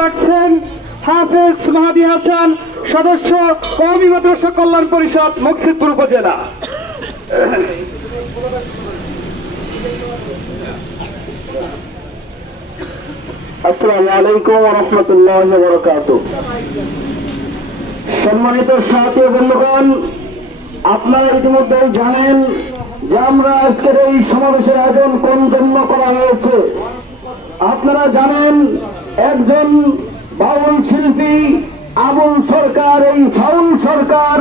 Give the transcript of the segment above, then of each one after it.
রাখছেন হাফেজ মাহাদি হাসান, সদস্য কওমি মাদ্রাসা কল্যাণ পরিষদ, মুকসিদপুর উপজেলা। আসসালামু আলাইকুম ওয়া রাহমাতুল্লাহি ওয়া বারাকাতুহু। সম্মানিত সাথী ও বন্ধুগণ, আপনারা ইতিমধ্যে জানেন যে আমরা আজকের এই সমাবেশের আয়োজন কোন জন্য করা হয়েছে। আপনারা জানেন একজন বাউল শিল্পী আবুল সরকার, এই ফাউল সরকার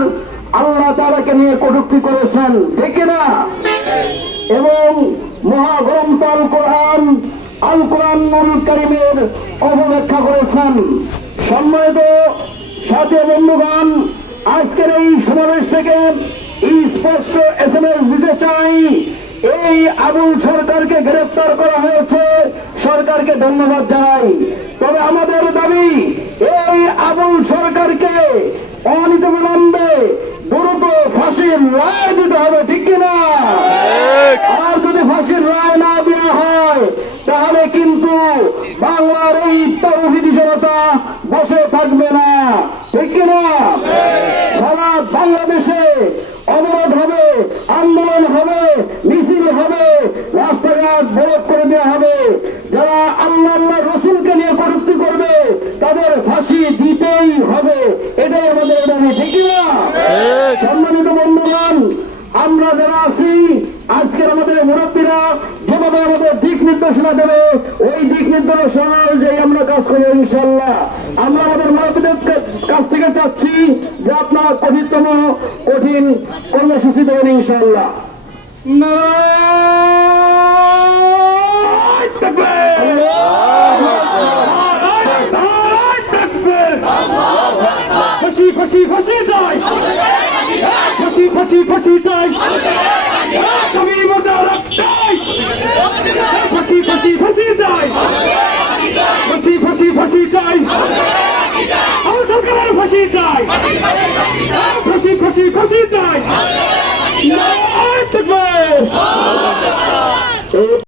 আল্লাহ তাআলাকে নিয়ে কটূক্তি করেছেন, ঠিক না? এবং মহাগ্রন্থ আল কোরআনুল কারীমের অবব্যাখ্যা করেছেন। সম্মানিত সাথী বন্ধুগণ, আজকের এই সমাবেশ থেকে স্পষ্ট SMS দিতে চাই, এই আবুল সরকারকে গ্রেফতার করা হয়েছে, সরকারকে ধন্যবাদ জানাই। তবে আমাদের দাবি, এই আবুল সরকারকে অনিতবিলম্বে দ্রুত ফাঁসির রায় দিতে হবে, ঠিক কিনা? আর যদি ফাঁসির রায় না দেওয়া হয় তাহলে কিন্তু বাংলার এই তাওহীদি জনতা বসে থাকবে না, ঠিক কিনা? সারা বাংলাদেশে অবরোধ হবে, আন্দোলন হবে, মিছিল হবে, রাস্তাঘাট বরফ করে দেওয়া হবে। যারা আল্লাহ রসুলকে নিয়ে কটূক্তি করবে তাদের ফাঁসি দিতেই হবে, এটাই আমাদের দাবি, ঠিক না? সম্মানিত বন্ধুগণ, আমরা যারা আছি, আজকের আমাদের মুরব্বীরা যেভাবে আমাদের দিক নির্দেশনা দেবে, ওই দিক নির্দেশনা অনুযায়ী আমরা কাজ করবো ইনশাল্লাহ। আমরা আমাদের মুরব্বীদের কাছ থেকে চাচ্ছি যে আপনার কঠিন কর্মসূচি দেবেন ইনশাল্লাহ। ফাঁসি ফাঁসি ফাঁসি চাই, ফাঁসি ফাঁসি ফাঁসি চাই।